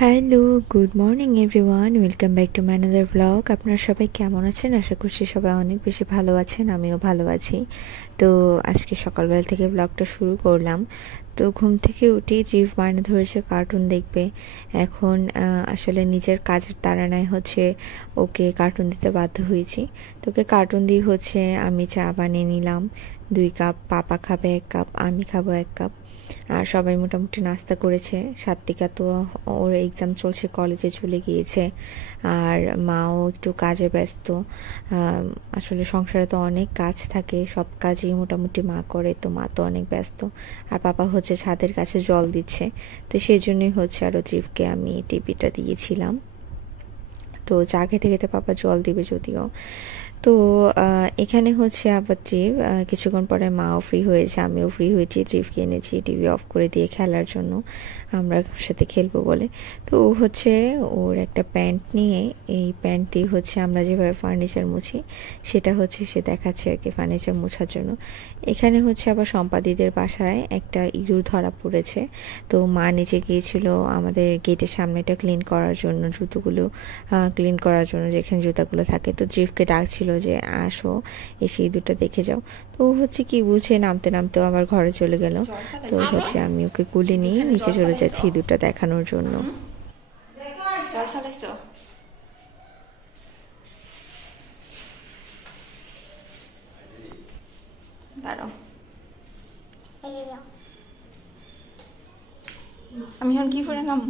Hello, good morning everyone, welcome back to my another vlog. আপনারা সবাই কেমন আছেন? আশা করছি সবাই অনেক বেশি ভালো আছেন, আমিও ভালো আছি। তো আজকে সকালবেলা থেকে ভ্লগটা শুরু করলাম। তো ঘুম থেকে উঠেই জিভ মানে ধরেছে কার্টুন দেখবে। এখন আসলে নিজের কাজের তাড়নায় হচ্ছে ওকে কার্টুন দিতে বাধ্য হয়েছি। তো ওকে কার্টুন দিয়ে হচ্ছে আমি চা বানিয়ে নিলাম 2 কাপ, পাপা খাবে 1 কাপ, আমি খাবো 1 কাপ। আর সবাই মোটামুটি নাস্তা করেছে। সাত্বিকা তো ওর এক্সাম চলছে, কলেজে চলে গিয়েছে। আর মাও একটু কাজে ব্যস্ত। আসলে সংসারে তো অনেক কাজ থাকে, সব কাজই মোটামুটি মা করে, তো মা তো অনেক ব্যস্ত। আর পাপা হচ্ছে ছাদের কাছে জল দিচ্ছে, তো সেই জন্যই হচ্ছে আরও জিভকে আমি টিভিটা দিয়েছিলাম। তো চা খেতে খেতে পাপা জল দিবে যদিও। তো এখানে হচ্ছে আবার ট্রিপ কিছুক্ষণ পরে মাও ফ্রি হয়েছে, আমিও ফ্রি হয়েছি, ট্রিপকে এনেছি টিভি অফ করে দিয়ে খেলার জন্য, আমরা সাথে খেলবো বলে। তো ও হচ্ছে ওর একটা প্যান্ট নিয়ে, এই প্যান্ট দিয়ে হচ্ছে আমরা যেভাবে ফার্নিচার মুছি সেটা হচ্ছে সে দেখাচ্ছে আর কি, ফার্নিচার মোছার জন্য। এখানে হচ্ছে আবার সম্পাদিদের বাসায় একটা ইঁদুর ধরা পড়েছে। তো মা নিচে গিয়েছিল আমাদের গেটের সামনেটা ক্লিন করার জন্য, জুতোগুলো ক্লিন করার জন্য, যেখানে জুতাগুলো থাকে। তো জিফকে ডাকছিল যে আসো, এসে ইঁদুরটা দেখে যাও। তো ও হচ্ছে কি বুঝে নামতে নামতেও আবার ঘরে চলে গেল। তো হচ্ছে আমি ওকে কুলে নিয়ে নিচে চলে যাচ্ছি ইঁদুরটা দেখানোর জন্য। আমি এখন কি করে নাম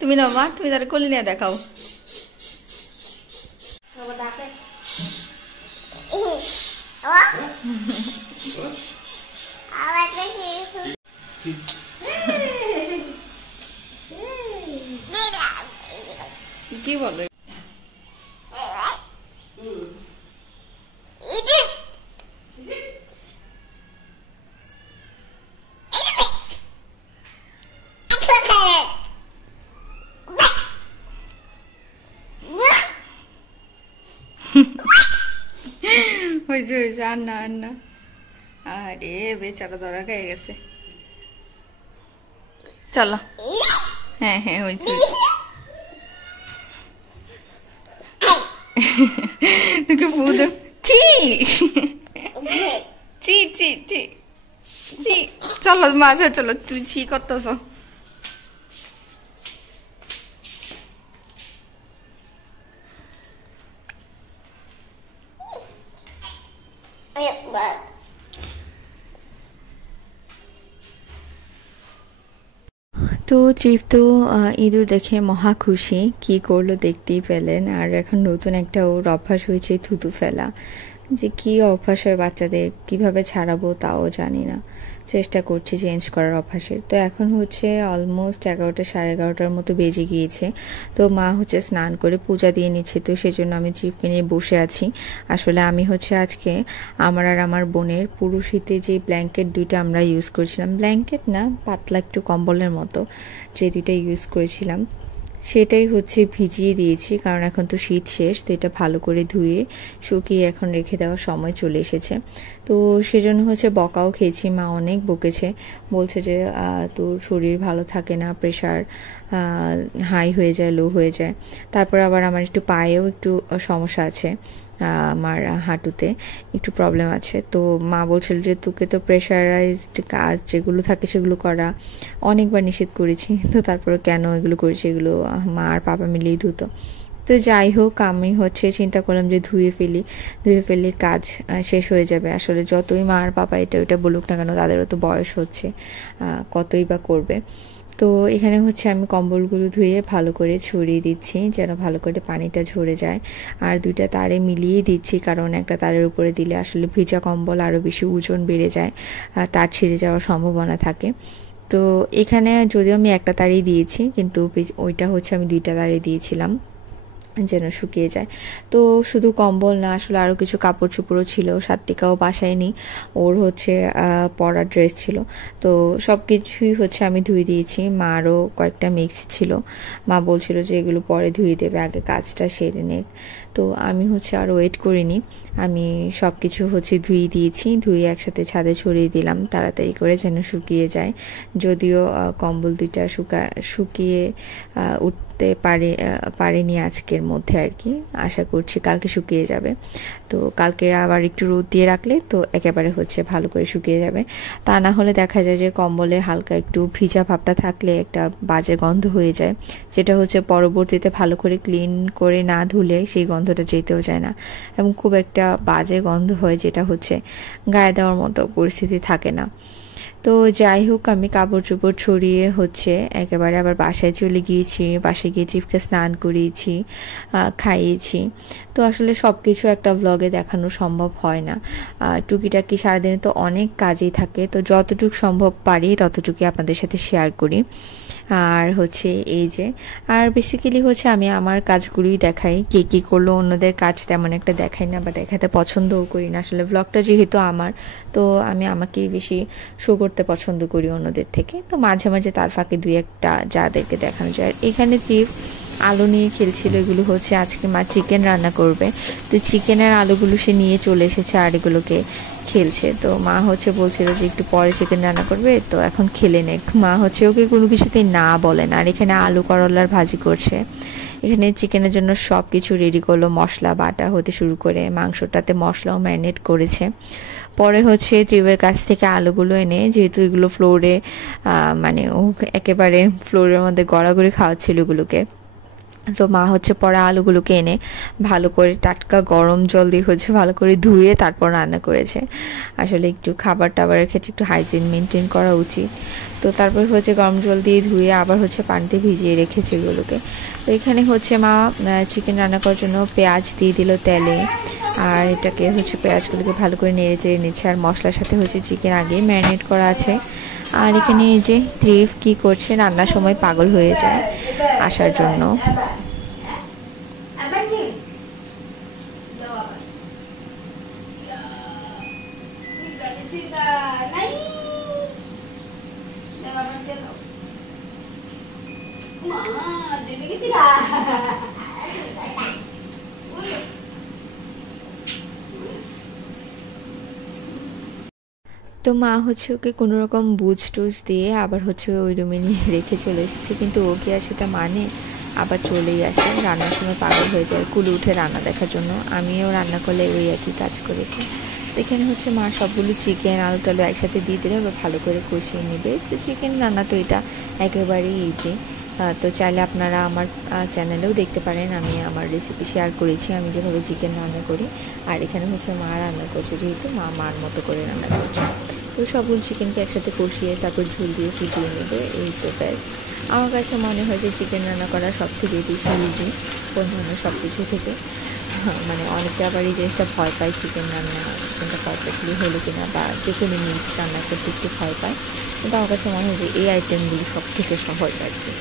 তুমি না মা, তুমি তার কোলে নিয়ে দেখাও। কি বলো? হয়েছে হয়েছে, আর না আর না। আরে বেচারা ধরা খেয়ে গেছে। চলো, হ্যাঁ হ্যাঁ হয়েছে। তোকে ফুদ চি চি চি চি চি। চলো মাঝে চলো, তুই ছি করতেছ। তো ট্রিপ তো ইঁদুর দেখে মহা খুশি, কি করলো দেখতেই পেলেন। আর এখন নতুন একটা ওর অভ্যাস হয়েছে থুতু ফেলা। যে কি অভ্যাস হয় বাচ্চাদের, কিভাবে ছাড়াবো তাও জানি না, চেষ্টা করছি চেঞ্জ করার অভ্যাসের। তো এখন হচ্ছে অলমোস্ট 11টা 11:30টার মতো বেজে গিয়েছে। তো মা হচ্ছে স্নান করে পূজা দিয়ে নিচ্ছে, তো সেজন্য আমি ট্রিপকে নিয়ে বসে আছি। আসলে আমি হচ্ছে আজকে আমার আর আমার বোনের পুরো শীতে যে ব্ল্যাঙ্কেট 2টা আমরা ইউজ করেছিলাম, ব্ল্যাঙ্কেট না, পাতলা একটু কম্বলের মতো যে 2টা ইউজ করেছিলাম, সেটাই হচ্ছে ভিজিয়ে দিয়েছি। কারণ এখন তো শীত শেষ, তো এটা ভালো করে ধুয়ে শুকিয়ে এখন রেখে দেওয়ার সময় চলে এসেছে। তো সেজন্য হচ্ছে বকাও খেয়েছি, মা অনেক বকেছে, বলছে যে তোর শরীর ভালো থাকে না, প্রেশার হাই হয়ে যায়, লো হয়ে যায়। তারপর আবার আমার একটু পায়েও একটু সমস্যা আছে, আমার হাঁটুতে একটু প্রবলেম আছে। তো মা বলছিল যে তোকে তো প্রেশারাইজড কাজ যেগুলো থাকে সেগুলো করা, অনেকবার নিষেধ করেছি, তো তারপরে কেন এগুলো করেছি, এগুলো মা আর পাপা মিলেই ধুতো। তো যাই হোক, আমি হচ্ছে চিন্তা করলাম যে ধুয়ে ফেলি কাজ শেষ হয়ে যাবে। আসলে যতই মা আর পাপা এটা ওইটা বলুক না কেন, তাদেরও তো বয়স হচ্ছে, কতই বা করবে। তো এখানে হচ্ছে আমি কম্বলগুলো ধুয়ে ভালো করে ছড়িয়ে দিচ্ছি যেন ভালো করে পানিটা ঝরে যায়। আর 2টা তারে মিলিয়ে দিচ্ছি, কারণ একটা তারের উপরে দিলে আসলে ভিজা কম্বল আরও বেশি ওজন বেড়ে যায়, তার ছিঁড়ে যাওয়ার সম্ভাবনা থাকে। তো এখানে যদিও আমি একটা তারেই দিয়েছি, কিন্তু ওইটা হচ্ছে আমি 2টা তারে দিয়েছিলাম। যেন শুকিয়ে যায়। তো শুধু কম্বল না, আসলে আরও কিছু কাপড় চোপড়ও ছিল, সাত্বিকাও বাসায় নেই, ওর হচ্ছে পরার ড্রেস ছিল। তো সব কিছুই হচ্ছে আমি ধুয়ে দিয়েছি। মারও কয়েকটা মিক্সি ছিল, মা বলছিল যে এগুলো পরে ধুয়ে দেবে, আগে কাজটা সেরে নে। তো আমি হচ্ছে আর ওয়েট করিনি, আমি সব কিছু হচ্ছে ধুয়ে দিয়েছি, ধুয়ে একসাথে ছাদে ছড়িয়ে দিলাম তাড়াতাড়ি করে যেন শুকিয়ে যায়। যদিও কম্বল দুইটা শুকিয়ে উঠতে পারেনি আজকের মধ্যে আর কি, আশা করছি কালকে শুকিয়ে যাবে। তো কালকে আবার একটু রোদ দিয়ে রাখলে তো একেবারে হচ্ছে ভালো করে শুকিয়ে যাবে। তা না হলে দেখা যায় যে কম্বলে হালকা একটু ভিজা ভাবটা থাকলে একটা বাজে গন্ধ হয়ে যায়, যেটা হচ্ছে পরবর্তীতে ভালো করে ক্লিন করে না ধুলে সেই গন্ধটা যেতেও যায় না, এবং খুব একটা বাজে গন্ধ হয়, যেটা হচ্ছে গায়ে দেওয়ার মতো পরিস্থিতি থাকে না। তো যাই হোক, আমি কাপড় চোপড় ছড়িয়ে হচ্ছে একেবারে আবার বাসায় চলে গিয়েছি। বাসায় গিয়ে চিফকে স্নান করিয়েছি, খাইয়েছি। তো আসলে সব কিছু একটা ব্লগে দেখানো সম্ভব হয় না, টুকিটাকি সারাদিনে তো অনেক কাজই থাকে, তো যতটুকু সম্ভব পারি ততটুকুই আপনাদের সাথে শেয়ার করি। আর হচ্ছে এই যে, আর বেসিক্যালি হচ্ছে আমি আমার কাজগুলোই দেখাই, কে কী করলো, অন্যদের কাজ তেমন একটা দেখাই না বা দেখাতে পছন্দও করি না। আসলে ব্লগটা যেহেতু আমার, তো আমি আমাকেই বেশি শো করতে পছন্দ করি অন্যদের থেকে। তো মাঝে মাঝে তার ফাঁকে দুই একটা যাদেরকে দেখানো যায়। আর এখানে চিফ আলু নিয়ে খেলছিল, এগুলো হচ্ছে আজকে মা চিকেন রান্না করবে, তো চিকেনের আলুগুলো সে নিয়ে চলে এসেছে আর এগুলোকে খেলছে। তো মা হচ্ছে বলছিল যে একটু পরে চিকেন রান্না করবে, তো এখন খেলে নে। মা হচ্ছে ওকে কোনো কিছুতেই না বলে না। আর এখানে আলু করলার ভাজি করছে, এখানে চিকেনের জন্য সব কিছু রেডি করলো, মশলা বাটা হতে শুরু করে মাংসটাতে মশলাও ম্যারিনেট করেছে। পরে হচ্ছে ত্রিবের কাছ থেকে আলুগুলো এনে, যেহেতু এগুলো ফ্লোরে মানে ও একেবারে ফ্লোরের মধ্যে গড়াগড়ি খাওয়াচ্ছিল এগুলোকে, তো মা হচ্ছে পরে আলুগুলোকে এনে ভালো করে টাটকা গরম জল দিয়ে হচ্ছে ভালো করে ধুয়ে তারপর রান্না করেছে। আসলে একটু খাবার টাবারের ক্ষেত্রে একটু হাইজিন মেনটেন করা উচিত। তো তারপর হচ্ছে গরম জল দিয়ে ধুয়ে আবার হচ্ছে পানিতে ভিজিয়ে রেখেছে এগুলোকে। তো এখানে হচ্ছে মা চিকেন রান্না করার জন্য পেঁয়াজ দিয়ে দিল তেলে, আর এটাকে হচ্ছে পেঁয়াজগুলোকে ভালো করে নেড়ে চেড়ে নিচ্ছে। আর মশলার সাথে হচ্ছে চিকেন আগেই ম্যারিনেট করা আছে। আর এখানে এই যে ত্রিফ কি করছে, রান্নার সময় পাগল হয়ে যায় আসার জন্য। তো মা হচ্ছে ওকে কোনো রকম বুঝ টুজ দিয়ে আবার হচ্ছে ওই রুমে নিয়ে রেখে চলে এসেছে, কিন্তু ও কি আর সেটা মানে, আবার চলেই আসে। রান্নার সময় পাগল হয়ে যায়, কুলে উঠে রান্না দেখার জন্য। আমিও রান্না করলে ওই একই কাজ করেছি। তো এখানে হচ্ছে মা সবগুলো চিকেন আলু টালু একসাথে দিয়ে দিলে ওরা ভালো করে কষিয়ে নেবে। তো চিকেন রান্না তো এটা একেবারেই ইজি। তো চাইলে আপনারা আমার চ্যানেলেও দেখতে পারেন, আমি আমার রেসিপি শেয়ার করেছি আমি যেভাবে চিকেন রান্না করি। আর এখানে হচ্ছে মা রান্না করছে, যেহেতু মা মার মতো করে রান্না করছে। তো সবগুলো চিকেনকে একসাথে কষিয়ে তারপর ঝোল দিয়ে ফুটিয়ে নেবে, এই তো ব্যাস। আমার কাছে মনে হয় যে চিকেন রান্না করা সব থেকে বেশি ইজি অন্যান্য সব কিছু থেকে। মানে অনেকে আবার এই জিনিসটা ভয় পায়, চিকেন রান্না চিকেনটা পারফেক্টলি হলো কিনা, বা যে কোনো মিট রান্না করতে একটু ভয় পায়। কিন্তু আমার কাছে মনে হয় যে এই আইটেমগুলো সব থেকে সহজ আর কি।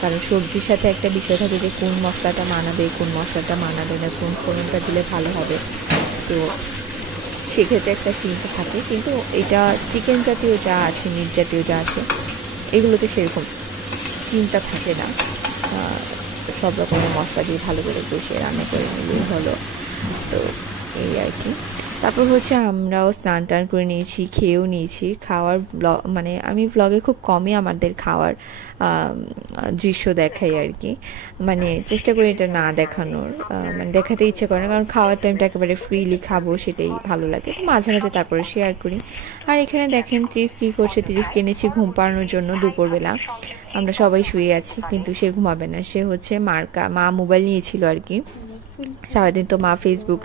কারণ সবজির সাথে একটা বিষয় থাকে যে কোন মশলাটা মানাবে, কোন মশলাটা মানাবে না, কোন ফোড়নটা দিলে ভালো হবে। তো সেক্ষেত্রে একটা চিন্তা থাকে, কিন্তু এটা চিকেন জাতীয় যা আছে, মিট জাতীয় যা আছে, এগুলোতে সেরকম চিন্তা থাকে না। সব রকমের মশলা দিয়ে ভালো করে কষিয়ে রান্না করে নিলেই হলো। তো এই আর কি। তারপর হচ্ছে আমরাও স্নান টান করে নিয়েছি, খেয়েও নিয়েছি। খাওয়ার মানে আমি ব্লগে খুব কমই আমাদের খাওয়ার দৃশ্য দেখাই আর কি, মানে চেষ্টা করি এটা না দেখানোর, মানে দেখাতে ইচ্ছে করে না, কারণ খাওয়ার টাইমটা একেবারে ফ্রিলি খাবো সেটাই ভালো লাগে, তো মাঝে মাঝে তারপরে শেয়ার করি। আর এখানে দেখেন ত্রিফ কী করছে, ত্রিফকে এনেছি ঘুম পাড়ানোর জন্য দুপুরবেলা। আমরা সবাই শুয়ে আছি, কিন্তু সে ঘুমাবে না, সে হচ্ছে মা মোবাইল নিয়েছিল আর কি। সারাদিন তো মা ফেসবুক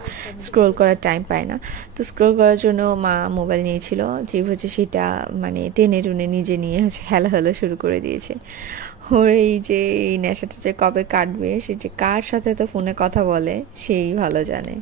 স্ক্রোল করার টাইম পায় না, তো স্ক্রোল করার জন্য মা মোবাইল নিয়েছিল। যে হচ্ছে সেটা মানে টেনে টুনে নিজে নিয়ে হচ্ছে হেলাহেলা শুরু করে দিয়েছে। ওর এই যে এই নেশাটা যে কবে কাটবে, সে যে কার সাথে তো ফোনে কথা বলে সেই ভালো জানে।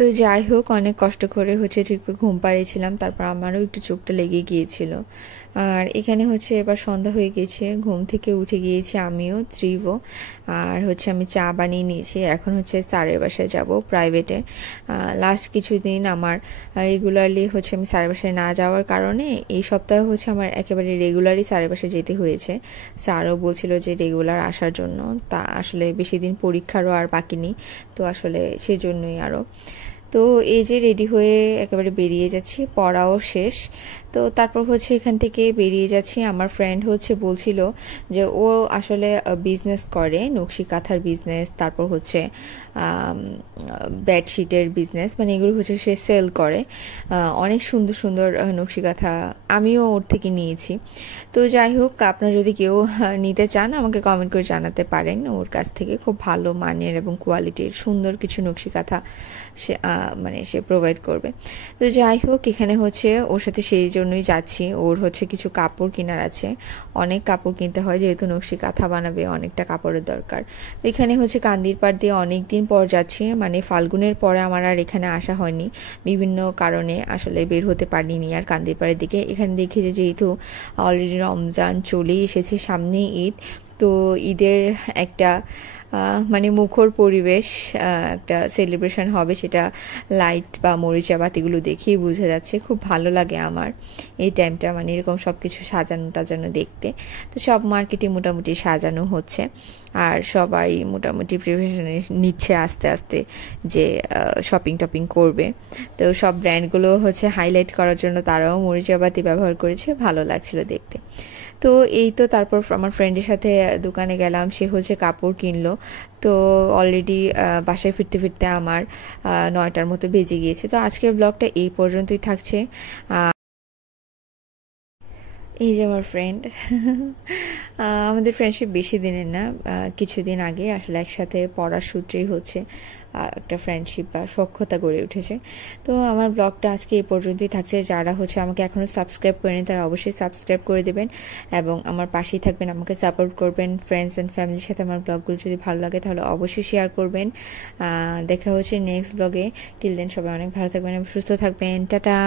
তো যাই হোক, অনেক কষ্ট করে হচ্ছে ঠিক ঘুম পাড়িয়েছিলাম, তারপর আমারও একটু চোখটা লেগে গিয়েছিল। আর এখানে হচ্ছে এবার সন্ধ্যা হয়ে গেছে, ঘুম থেকে উঠে গিয়েছি আমিও, ত্রিভও। আর হচ্ছে আমি চা বানিয়ে নিয়েছি, এখন হচ্ছে স্যারের বাসায় যাব প্রাইভেটে। লাস্ট কিছুদিন আমার রেগুলারলি হচ্ছে আমি স্যারের বাসায় না যাওয়ার কারণে এই সপ্তাহে হচ্ছে আমার একেবারে রেগুলারই স্যারের বাসায় যেতে হয়েছে। স্যারও বলছিল যে রেগুলার আসার জন্য, তা আসলে বেশি দিন পরীক্ষারও আর বাকি নেই, তো আসলে সেজন্যই আরও। তো এই যে রেডি হয়ে একেবারে বেরিয়ে যাচ্ছি, পড়াও শেষ। তো তারপর হচ্ছে এখান থেকে বেরিয়ে যাচ্ছি। আমার ফ্রেন্ড হচ্ছে বলছিল যে ও আসলে বিজনেস করে, নকশি কাঁথার বিজনেস, তারপর হচ্ছে বেডশিটের বিজনেস, মানে এগুলো হচ্ছে সে সেল করে। অনেক সুন্দর সুন্দর নকশি কাঁথা আমিও ওর থেকে নিয়েছি। তো যাই হোক, আপনারা যদি কেউ নিতে চান আমাকে কমেন্ট করে জানাতে পারেন। ওর কাছ থেকে খুব ভালো মানের এবং কোয়ালিটির সুন্দর কিছু নকশি কাঁথা সে মানে সে প্রোভাইড করবে। তো যাই হোক, এখানে হচ্ছে ওর সাথে সেই জন্যই যাচ্ছি। ওর হচ্ছে কিছু কাপড় কেনার আছে, অনেক কাপড় কিনতে হয়, যেহেতু নকশি কাঁথা বানাবে অনেকটা কাপড়ের দরকার। তো এখানে হচ্ছে কান্দির পাড় দিয়ে অনেক দিন পর যাচ্ছি, মানে ফাল্গুনের পরে আমার আর এখানে আসা হয়নি, বিভিন্ন কারণে আসলে বের হতে পারিনি আর কান্দির পাড়ের দিকে। এখানে দেখি যে যেহেতু অলরেডি রমজান চলেই এসেছে, সামনে ঈদ, তো ঈদের একটা মানে মুখর পরিবেশ, একটা সেলিব্রেশন হবে, সেটা লাইট বা মরিচা বাতিগুলো দেখেই বোঝা যাচ্ছে। খুব ভালো লাগে আমার এই টাইমটা, মানে এরকম সব কিছু সাজানো টাজানো দেখতে। তো সব মার্কেটে মোটামুটি সাজানো হচ্ছে, আর সবাই মোটামুটি প্রিপারেশন নিচ্ছে আস্তে আস্তে যে শপিং টপিং করবে। তো সব ব্র্যান্ডগুলো হচ্ছে হাইলাইট করার জন্য তারাও মরিচা বাতি ব্যবহার করেছে, ভালো লাগছিল দেখতে। তো এই তো তারপর আমার ফ্রেন্ডের সাথে দোকানে গেলাম, সে হচ্ছে কাপড় কিনলো। তো অলরেডি বাসায় ফিরতে ফিরতে আমার 9টার মতো বেজে গিয়েছে। তো আজকের ব্লগটা এই পর্যন্তই থাকছে। এই যে আমার ফ্রেন্ড, আমাদের ফ্রেন্ডশিপ বেশি দিনের না, কিছুদিন আগে আসলে একসাথে পড়ার সূত্রেই হচ্ছে একটা ফ্রেন্ডশিপ বা সখ্যতা গড়ে উঠেছে। তো আমার ব্লগটা আজকে এই পর্যন্তই থাকছে। যারা হচ্ছে আমাকে এখনও সাবস্ক্রাইব করেনি তারা অবশ্যই সাবস্ক্রাইব করে দেবেন এবং আমার পাশেই থাকবেন, আমাকে সাপোর্ট করবেন। ফ্রেন্ডস অ্যান্ড ফ্যামিলির সাথে আমার ব্লগগুলো যদি ভালো লাগে তাহলে অবশ্যই শেয়ার করবেন। দেখা হচ্ছে নেক্সট ব্লগে। টিল দেন সবাই অনেক ভালো থাকবেন এবং সুস্থ থাকবেন। টাটা।